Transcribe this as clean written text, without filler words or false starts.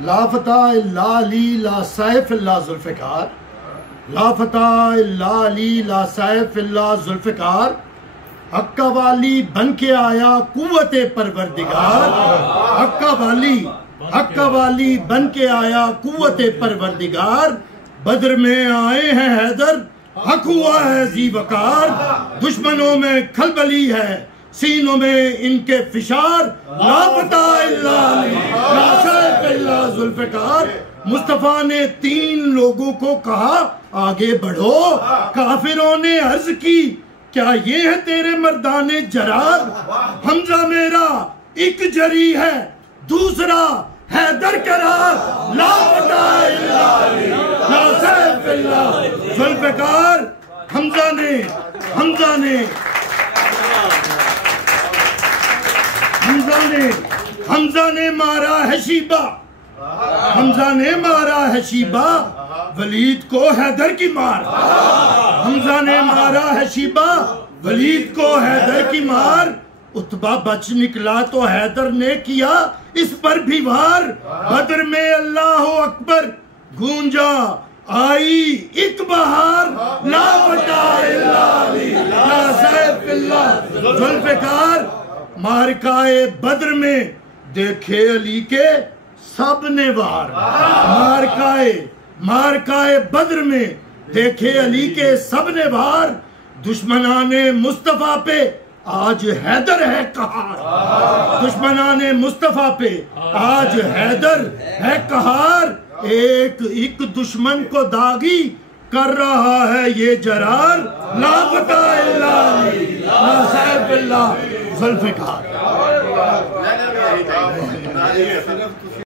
ला फतह इल्ला अली ला सैफ इल्ला जुल्फ़िकार, ला फतह इल्ला अली ला सैफ इल्ला जुल्फ़िकार, हक्का वाली बन के आया कुव्वते परवरदिगार, हक्का वाली बन के आया कुव्वते परवरदिगार, बद्र में आए हैं हैदर हक हुआ है ज़ीवकार, दुश्मनों में खलबली है सीनों में इनके फिशार, ला फतह इल्ला अली ला सैफ इल्ला जुल्फ़िकार। मुस्तफ़ा ने 3 लोगों को कहा आगे बढ़ो, काफिरों ने अर्ज की क्या ये है तेरे मर्दाने जरार, हमजा मेरा एक जरी है दूसरा हैदर करार, ला फतह इल्ला अली ला सैफ इल्ला जुल्फ़िकार। हमजा ने मारा है शीबा, हमजा ने मारा है शीबा, वलीद को हैदर की मार, हमजा ने मारा है शीबा, वलीद को हैदर की मार, उतबा बच निकला तो हैदर ने किया इस पर भी वार, बद्र में अल्लाह अकबर गूंजा आई एक बहार, ला फतह इल्ला अली ला सैफ इल्ला जुल्फ़िकार। मारकाए बद्र में देखे अली के सब ने वार, मारकाए बद्र में देखे अली के सब ने वार, दुश्मनाने मुस्तफा पे आज हैदर है कहार, दुश्मनाने मुस्तफा पे आज हैदर है कहार, एक दुश्मन को दागी कर रहा है ये जरार, ला फतह इल्ला अली ला सैफ इल्ला जुल्फ़िकार।